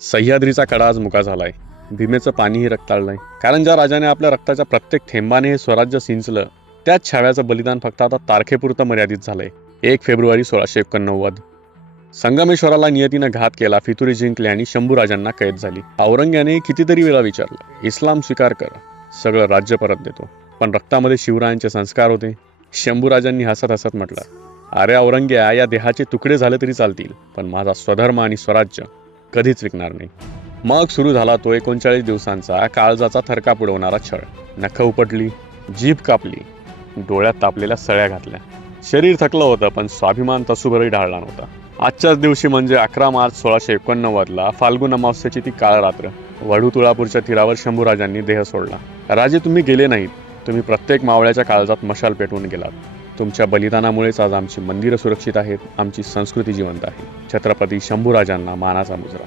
सह्याद्रीचा कडा आज मुका झालाय. भीमेचं पाणीही रक्ताळलंय. कारण ज्या राजाने आपल्या रक्ताच्या प्रत्येक थेंबाने हे स्वराज्य सिंचलं, त्याच छाव्याचं बलिदान फक्त आता तारखेपुरतं मर्यादित झालंय. 1 फेब्रुवारी 1689. संगमेश्वराला नियतीनं घात केला, फितुरी जिंकले आणि शंभूराजांना कैद झाली. औरंग्याने कितीतरी वेळा विचारलं, इस्लाम स्वीकार कर, सगळं राज्य परत देतो. पण रक्तामध्ये शिवरायांचे संस्कार होते. शंभूराजांनी हसत हसत म्हटलं, अरे औरंग्या, या देहाचे तुकडे झाले तरी चालतील, पण माझा स्वधर्म आणि स्वराज्य कधीच विकणार नाही. मग सुरू झाला तो 39 दिवसांचा काळजाचा थरकाप उडवणारा छळ. नखं उपटली, जीभ कापली, डोळ्यात तापलेल्या सळ्या घातल्या. शरीर थकलं होतं, पण स्वाभिमान तसूभरही ढाळला नव्हता. आजच्याच दिवशी म्हणजे 11 मार्च 1689 फाल्गुन अमावस्येची ती काळ रात्र. वढू तुळापूरच्या तीरावर शंभूराजांनी देह सोडला. राजे, तुम्ही गेले नाहीत, तुम्ही प्रत्येक मावळ्याच्या काळजात मशाल पेटवून गेलात. तुमच्या बलिदानामुळेच आज आमची मंदिरं सुरक्षित आहेत, आमची संस्कृती जिवंत आहे. छत्रपती शंभूराजांना मानाचा मुजरा.